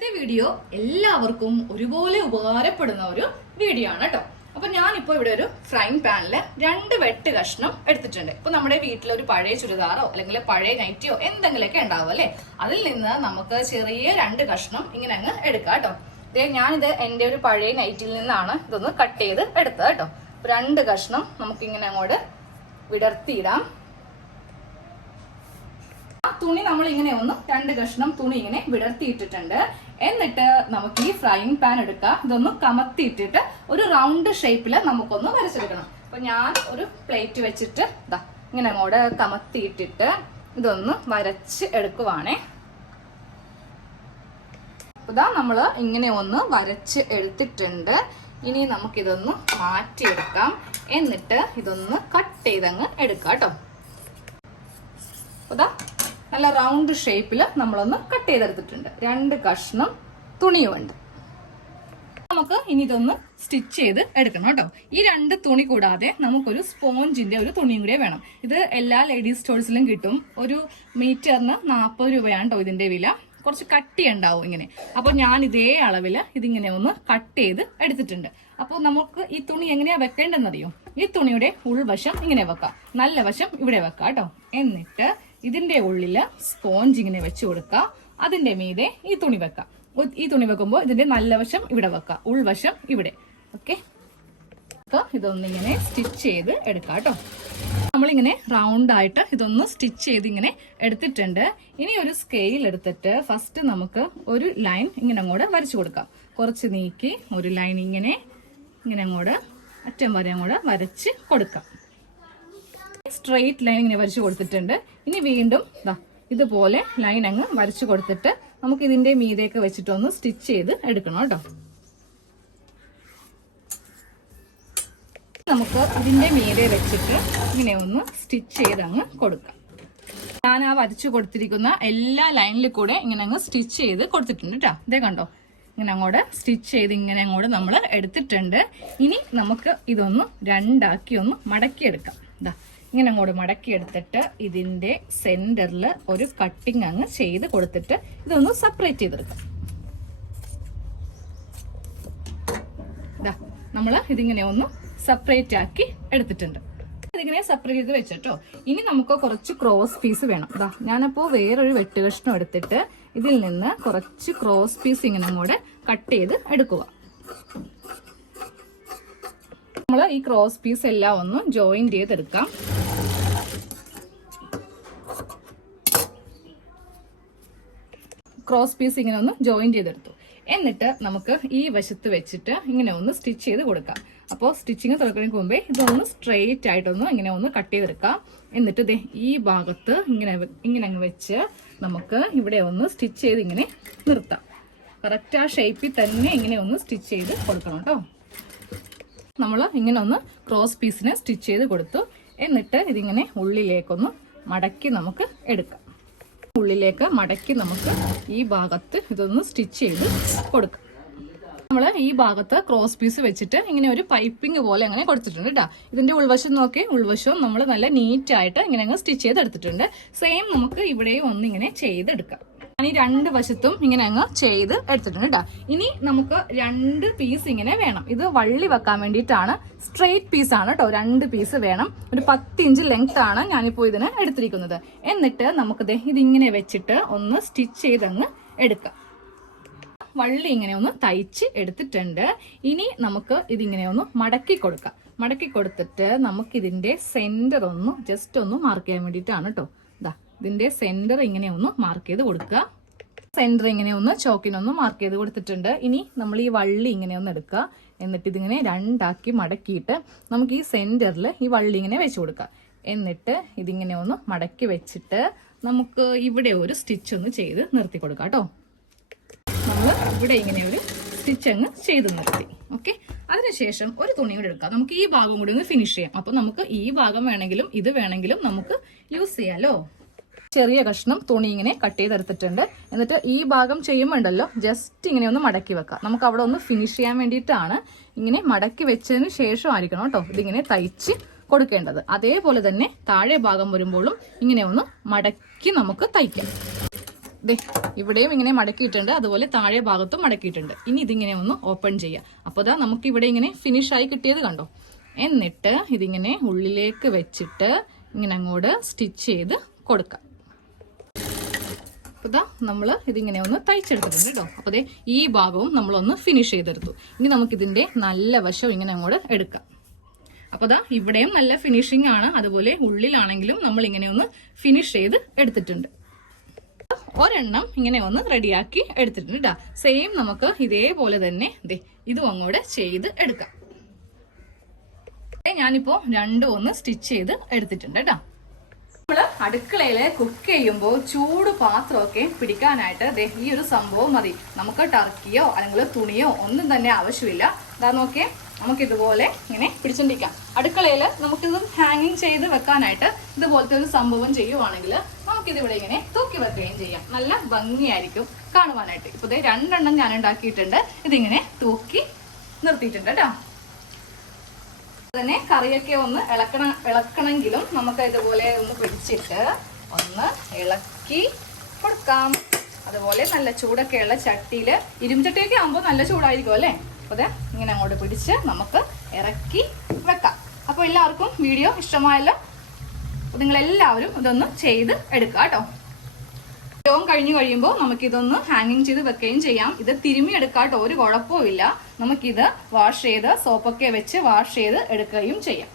ഇന്നത്തെ വീഡിയോ എല്ലാവർക്കും ഒരുപോലെ ഉപകാരപ്പെടുന്ന ഒരു വീഡിയോ ആണ് കേട്ടോ. അപ്പൊ ഞാനിപ്പോ ഇവിടെ ഒരു ഫ്രൈങ് പാനില് 2 വെട്ട് കഷ്ണം എടുത്തിട്ടുണ്ട്. ഇപ്പൊ നമ്മുടെ വീട്ടിലൊരു പഴയ ചുരിദാറോ അല്ലെങ്കിൽ പഴയ നൈറ്റിയോ എന്തെങ്കിലുമൊക്കെ ഉണ്ടാവും അല്ലെ, അതിൽ നിന്ന് നമുക്ക് ചെറിയ 2 കഷ്ണം ഇങ്ങനെ അങ്ങ് എടുക്കാം കേട്ടോ. ഞാനിത് എന്റെ ഒരു പഴയ നൈറ്റിൽ നിന്നാണ് ഇതൊന്ന് കട്ട് ചെയ്ത് എടുത്തത് കേട്ടോ. 2 കഷ്ണം നമുക്കിങ്ങനെ അങ്ങോട്ട് വിടർത്തിയിടാം. തുണി നമ്മൾ ഇങ്ങനെ ഒന്ന് 2 കഷ്ണം തുണി ഇങ്ങനെ വിടർത്തിയിട്ടിട്ടുണ്ട്. എന്നിട്ട് നമുക്ക് ഈ ഫ്രൈങ് പാൻ എടുക്കാം. ഇതൊന്ന് കമത്തിയിട്ടിട്ട് ഒരു റൗണ്ട് ഷേപ്പില് നമുക്കൊന്ന് വരച്ചെടുക്കണം. അപ്പൊ ഞാൻ ഒരു പ്ലേറ്റ് വെച്ചിട്ട് ഇതാ ഇങ്ങനെ അങ്ങോട്ട് കമത്തിയിട്ടിട്ട് ഇതൊന്ന് വരച്ച് എടുക്കുവാണേ. ഇതാ നമ്മള് ഇങ്ങനെ ഒന്ന് വരച്ച് എടുത്തിട്ടുണ്ട്. ഇനി നമുക്കിതൊന്ന് മാറ്റിയെടുക്കാം. എന്നിട്ട് ഇതൊന്ന് കട്ട് ചെയ്തങ്ങ് എടുക്കാം കേട്ടോ. ഇതാ നല്ല റൗണ്ട് ഷേപ്പിൽ നമ്മളൊന്ന് കട്ട് ചെയ്തെടുത്തിട്ടുണ്ട്. 2 കഷ്ണം തുണിയുമുണ്ട്. നമുക്ക് ഇനി ഇതൊന്ന് സ്റ്റിച്ച് ചെയ്ത് എടുക്കണം കേട്ടോ. ഈ 2 തുണി കൂടാതെ നമുക്കൊരു സ്പോഞ്ചിന്റെ ഒരു തുണിയും കൂടെ വേണം. ഇത് എല്ലാ ലേഡീസ് സ്റ്റോഴ്സിലും കിട്ടും. ഒരു മീറ്ററിന് 40 രൂപയാണ് കേട്ടോ ഇതിന്റെ വില. കുറച്ച് കട്ടി ഉണ്ടാവും ഇങ്ങനെ. അപ്പോൾ ഞാൻ ഇതേ അളവില് ഇതിങ്ങനെ ഒന്ന് കട്ട് ചെയ്ത് എടുത്തിട്ടുണ്ട്. അപ്പോൾ നമുക്ക് ഈ തുണി എങ്ങനെയാ വെക്കേണ്ടതെന്നറിയോ? ഈ തുണിയുടെ ഉൾവശം ഇങ്ങനെ വെക്കാം, നല്ല വശം ഇവിടെ വെക്കാം കേട്ടോ. എന്നിട്ട് ഇതിന്റെ ഉള്ളില് സ്പോഞ്ച് ഇങ്ങനെ വെച്ച് കൊടുക്കാം. അതിന്റെ മീതെ ഈ തുണി വെക്കാം. ഈ തുണി വെക്കുമ്പോൾ ഇതിന്റെ നല്ല വശം ഇവിടെ വെക്കാം, ഉൾവശം ഇവിടെ. ഓക്കെ, ഇതൊന്നിങ്ങനെ സ്റ്റിച്ച് ചെയ്ത് എടുക്കാം കേട്ടോ. നമ്മളിങ്ങനെ റൗണ്ട് ആയിട്ട് ഇതൊന്ന് സ്റ്റിച്ച് ചെയ്ത് ഇങ്ങനെ എടുത്തിട്ടുണ്ട്. ഇനി ഒരു സ്കെയിൽ എടുത്തിട്ട് ഫസ്റ്റ് നമുക്ക് ഒരു ലൈൻ ഇങ്ങനെ അങ്ങോട്ട് വരച്ചു കൊടുക്കാം. കുറച്ച് നീക്കി ഒരു ലൈൻ ഇങ്ങനെ അങ്ങോട്ട് അറ്റം വരെ അങ്ങോട്ട് വരച്ച് കൊടുക്കാം. സ്ട്രെയിറ്റ് ലൈൻ ഇങ്ങനെ വരച്ചു കൊടുത്തിട്ടുണ്ട്. ഇനി വീണ്ടും ഇതുപോലെ ലൈൻ അങ്ങ് വരച്ചു കൊടുത്തിട്ട് നമുക്ക് ഇതിന്റെ മീതെയൊക്കെ വെച്ചിട്ടൊന്ന് സ്റ്റിച്ച് ചെയ്ത് എടുക്കണം കേട്ടോ. നമുക്ക് ഇതിന്റെ മീതെ വെച്ചിട്ട് ഇങ്ങനെ ഒന്ന് സ്റ്റിച്ച് ചെയ്ത് അങ്ങ് കൊടുക്കാം. ഞാൻ ആ വരച്ചു കൊടുത്തിരിക്കുന്ന എല്ലാ ലൈനിൽ കൂടെ ഇങ്ങനെ അങ്ങ് സ്റ്റിച്ച് ചെയ്ത് കൊടുത്തിട്ടുണ്ട് കേട്ടോ. ഇതേ കണ്ടോ, ഇങ്ങനെ അങ്ങോട്ട് സ്റ്റിച്ച് ചെയ്ത് ഇങ്ങനെ അങ്ങോട്ട് നമ്മൾ എടുത്തിട്ടുണ്ട്. ഇനി നമുക്ക് ഇതൊന്ന് 2 ആക്കി ഒന്ന് മടക്കിയെടുക്കാം. ഇതാ ഇങ്ങനെ അങ്ങോട്ട് മടക്കി എടുത്തിട്ട് ഇതിന്റെ സെന്ററിൽ ഒരു കട്ടിങ് അങ്ങ് ചെയ്ത് കൊടുത്തിട്ട് ഇതൊന്ന് സെപ്പറേറ്റ് ചെയ്തെടുക്കാം. നമ്മൾ ഇതിങ്ങനെ ഒന്ന് സെപ്പറേറ്റ് ആക്കി എടുത്തിട്ടുണ്ട്. ഇതിങ്ങനെ സെപ്പറേറ്റ് ചെയ്ത് വെച്ചിട്ടോ. ഇനി നമുക്ക് കുറച്ച് ക്രോസ് പീസ് വേണം. ഞാനപ്പോ വേറൊരു വെട്ടുകഷ്ണം എടുത്തിട്ട് ഇതിൽ നിന്ന് കുറച്ച് ക്രോസ് പീസ് ഇങ്ങനെ അങ്ങോട്ട് കട്ട് ചെയ്ത് എടുക്കുക. നമ്മൾ ഈ ക്രോസ് പീസ് എല്ലാം ഒന്ന് ജോയിന്റ് ചെയ്തെടുക്കാം. ക്രോസ് പീസ് ഇങ്ങനെ ഒന്ന് ജോയിന്റ് ചെയ്തെടുത്തു. എന്നിട്ട് നമുക്ക് ഈ വശത്ത് വെച്ചിട്ട് ഇങ്ങനെ ഒന്ന് സ്റ്റിച്ച് ചെയ്ത് കൊടുക്കാം. അപ്പോൾ സ്റ്റിച്ചിങ് തുറക്കുന്നതിന് മുമ്പേ ഇതൊന്ന് സ്ട്രെയിറ്റ് ആയിട്ടൊന്ന് ഇങ്ങനെ ഒന്ന് കട്ട് ചെയ്തെടുക്കാം. എന്നിട്ട് ഈ ഭാഗത്ത് ഇങ്ങനെ അങ്ങ് വെച്ച് നമുക്ക് ഇവിടെ ഒന്ന് സ്റ്റിച്ച് ചെയ്ത് ഇങ്ങനെ നിർത്താം. കറക്റ്റ് ആ ഷേപ്പിൽ തന്നെ ഇങ്ങനെ ഒന്ന് സ്റ്റിച്ച് ചെയ്ത് കൊടുക്കണം കേട്ടോ. നമ്മൾ ഇങ്ങനെ ഒന്ന് ക്രോസ് പീസിനെ സ്റ്റിച്ച് ചെയ്ത് കൊടുത്തു. എന്നിട്ട് ഇതിങ്ങനെ ഉള്ളിലേക്കൊന്ന് മടക്കി നമുക്ക് എടുക്കാം. ഉള്ളിലേക്ക് മടക്കി നമുക്ക് ഈ ഭാഗത്ത് ഇതൊന്ന് സ്റ്റിച്ച് ചെയ്ത് കൊടുക്കാം. നമ്മൾ ഈ ഭാഗത്ത് ക്രോസ് പീസ് വെച്ചിട്ട് ഇങ്ങനെ ഒരു പൈപ്പിംഗ് പോലെ അങ്ങനെ കൊടുത്തിട്ടുണ്ട് കേട്ടോ. ഇതിന്റെ ഉൾവശം നോക്കി, ഉൾവശവും നമ്മൾ നല്ല നീറ്റ് ആയിട്ട് ഇങ്ങനെ അങ്ങ് സ്റ്റിച്ച് ചെയ്ത് എടുത്തിട്ടുണ്ട്. സെയിം നമുക്ക് ഇവിടെയും ഒന്നിങ്ങനെ ചെയ്തെടുക്കാം. ഞാൻ ഈ 2 വശത്തും ഇങ്ങനെ അങ്ങ് ചെയ്ത് എടുത്തിട്ടുണ്ട് കേട്ടോ. ഇനി നമുക്ക് 2 പീസ് ഇങ്ങനെ വേണം. ഇത് വള്ളി വെക്കാൻ വേണ്ടിയിട്ടാണ്. സ്ട്രെയിറ്റ് പീസ് ആണ് കേട്ടോ. 2 പീസ് വേണം. ഒരു 10 ഇഞ്ച് ലെങ്ത് ആണ് ഞാനിപ്പോ ഇതിന് എടുത്തിരിക്കുന്നത്. എന്നിട്ട് നമുക്ക് ഇതിങ്ങനെ വെച്ചിട്ട് ഒന്ന് സ്റ്റിച്ച് ചെയ്തങ്ങ് എടുക്കാം. വള്ളി ഇങ്ങനെ ഒന്ന് തയ്ച്ച് എടുത്തിട്ടുണ്ട്. ഇനി നമുക്ക് ഇതിങ്ങനെ ഒന്ന് മടക്കി കൊടുക്കാം. മടക്കി കൊടുത്തിട്ട് നമുക്ക് ഇതിന്റെ സെന്റർ ഒന്ന് ജസ്റ്റ് ഒന്ന് മാർക്ക് ചെയ്യാൻ വേണ്ടിയിട്ടാണ് കേട്ടോ. ഇതിന്റെ സെന്റർ ഇങ്ങനെ ഒന്ന് മാർക്ക് ചെയ്ത് കൊടുക്കുക. സെന്റർ ഇങ്ങനെ ഒന്ന് ചോക്കിനൊന്ന് മാർക്ക് ചെയ്ത് കൊടുത്തിട്ടുണ്ട്. ഇനി നമ്മൾ ഈ വള്ളി ഇങ്ങനെ ഒന്ന് എടുക്കുക. എന്നിട്ട് ഇതിങ്ങനെ 2 ആക്കി മടക്കിയിട്ട് നമുക്ക് ഈ സെന്ററിൽ ഈ വള്ളി ഇങ്ങനെ വെച്ച് കൊടുക്കുക. എന്നിട്ട് ഇതിങ്ങനെ ഒന്ന് മടക്കി വെച്ചിട്ട് നമുക്ക് ഇവിടെ ഒരു സ്റ്റിച്ച് ഒന്ന് ചെയ്ത് നിർത്തി കൊടുക്കാം കേട്ടോ. നമ്മൾ ഇവിടെ ഇങ്ങനെ ഒരു സ്റ്റിച്ച് അങ്ങ് ചെയ്ത് നിർത്തി. ഓക്കെ, അതിനുശേഷം ഒരു തുണി കൂടെ എടുക്കാം. നമുക്ക് ഈ ഭാഗം കൂടി ഒന്ന് ഫിനിഷ് ചെയ്യാം. അപ്പൊ നമുക്ക് ഈ ഭാഗം വേണമെങ്കിലും ഇത് വേണമെങ്കിലും നമുക്ക് യൂസ് ചെയ്യാലോ. ചെറിയ കഷ്ണം തുണി ഇങ്ങനെ കട്ട് ചെയ്തെടുത്തിട്ടുണ്ട്. എന്നിട്ട് ഈ ഭാഗം ചെയ്യുമ്പോണ്ടല്ലോ ജസ്റ്റ് ഇങ്ങനെ ഒന്ന് മടക്കി വെക്കാം. നമുക്ക് അവിടെ ഒന്ന് ഫിനിഷ് ചെയ്യാൻ വേണ്ടിയിട്ടാണ്. ഇങ്ങനെ മടക്കി വെച്ചതിന് ശേഷം ആയിരിക്കണം കേട്ടോ ഇതിങ്ങനെ തയ്ച്ച് കൊടുക്കേണ്ടത്. അതേപോലെ തന്നെ താഴെ ഭാഗം വരുമ്പോഴും ഇങ്ങനെ ഒന്ന് മടക്കി നമുക്ക് തയ്ക്കാം. ദേ ഇവിടെയും ഇങ്ങനെ മടക്കിയിട്ടുണ്ട്, അതുപോലെ താഴെ ഭാഗത്തും മടക്കിയിട്ടുണ്ട്. ഇനി ഇതിങ്ങനെ ഒന്ന് ഓപ്പൺ ചെയ്യാം. അപ്പോൾ ദാ നമുക്ക് ഇവിടെ ഇങ്ങനെ ഫിനിഷ് ആയി കിട്ടിയത് കണ്ടോ. എന്നിട്ട് ഇതിങ്ങനെ ഉള്ളിലേക്ക് വെച്ചിട്ട് ഇങ്ങനെ അങ്ങോട്ട് സ്റ്റിച്ച് ചെയ്ത് കൊടുക്കാം. അപ്പോൾ നമ്മൾ ഇതിങ്ങനെ ഒന്ന് തയ്ച്ചെടുത്തിട്ടുണ്ട് കേട്ടോ. അപ്പോൾ ദേ ഈ ഭാഗവും നമ്മളൊന്ന് ഫിനിഷ് ചെയ്തെടുത്തു. ഇനി നമുക്കിതിൻ്റെ നല്ല വശം ഇങ്ങനെ അങ്ങോട്ട് എടുക്കാം. അപ്പോൾ ദാ ഇവിടെയും നല്ല ഫിനിഷിംഗ് ആണ്, അതുപോലെ ഉള്ളിലാണെങ്കിലും നമ്മൾ ഇങ്ങനെ ഒന്ന് ഫിനിഷ് ചെയ്ത് എടുത്തിട്ടുണ്ട്. ഒരെണ്ണം ഇങ്ങനെ ഒന്ന് റെഡിയാക്കി എടുത്തിട്ടുണ്ട് കേട്ടോ. സെയിം നമുക്ക് ഇതേപോലെ തന്നെ ദേ ഇതും അങ്ങോട്ട് ചെയ്ത് എടുക്കാം. ഞാനിപ്പോ രണ്ടും ഒന്ന് സ്റ്റിച്ച് ചെയ്ത് എടുത്തിട്ടുണ്ട് കേട്ടോ. നമ്മള് അടുക്കളയില് കുക്ക് ചെയ്യുമ്പോൾ ചൂട് പാത്രമൊക്കെ പിടിക്കാനായിട്ട് ദേ ഈ ഒരു സംഭവം മതി. നമുക്ക് ടർക്കിയോ അല്ലെങ്കിൽ തുണിയോ ഒന്നും തന്നെ ആവശ്യമില്ല. അതാ നോക്കിയേ, നമുക്കിതുപോലെ ഇങ്ങനെ പിടിച്ചോണ്ടിരിക്കാം. അടുക്കളയിൽ നമുക്കിത് ഹാങ്ങിങ് ചെയ്ത് വെക്കാനായിട്ട് ഇതുപോലത്തെ ഒരു സംഭവം ചെയ്യുവാണെങ്കിൽ നമുക്കിതിവിടെ ഇങ്ങനെ തൂക്കി വെക്കുകയും ചെയ്യാം. നല്ല ഭംഗിയായിരിക്കും കാണുവാനായിട്ട്. ഇപ്പൊ ദേ രണ്ടെണ്ണം ഞാൻ ഉണ്ടാക്കിയിട്ടുണ്ട്. ഇതിങ്ങനെ തൂക്കി നിർത്തിയിട്ടുണ്ട് കേട്ടോ. തന്നെ കറിയൊക്കെ ഒന്ന് ഇളക്കണമെങ്കിലും നമുക്ക് ഇതുപോലെ ഒന്ന് പിടിച്ചിട്ട് ഒന്ന് ഇളക്കി കൊടുക്കാം. അതുപോലെ നല്ല ചൂടൊക്കെയുള്ള ചട്ടിയിൽ, ഇരുമ്പുചട്ടിയൊക്കെ ആകുമ്പോൾ നല്ല ചൂടായിരിക്കും അല്ലേ. അപ്പോൾ അത് ഇങ്ങനെ അങ്ങോട്ട് പിടിച്ച് നമുക്ക് ഇറക്കി വെക്കാം. അപ്പോൾ എല്ലാവർക്കും വീഡിയോ ഇഷ്ടമായല്ലോ. അപ്പോൾ നിങ്ങളെല്ലാവരും ഇതൊന്ന് ചെയ്ത് എടുക്കുക കേട്ടോ. യോഗം കഴിഞ്ഞു കഴിയുമ്പോൾ നമുക്കിതൊന്ന് ഹാങ്ങിങ് ചെയ്ത് വെക്കുകയും ചെയ്യാം. ഇത് തിരുമ്മി എടുക്കാം കേട്ടോ, ഒരു കുഴപ്പവും ഇല്ല. നമുക്കിത് വാഷ് ചെയ്ത് സോപ്പൊക്കെ വെച്ച് വാഷ് ചെയ്ത് എടുക്കുകയും ചെയ്യാം.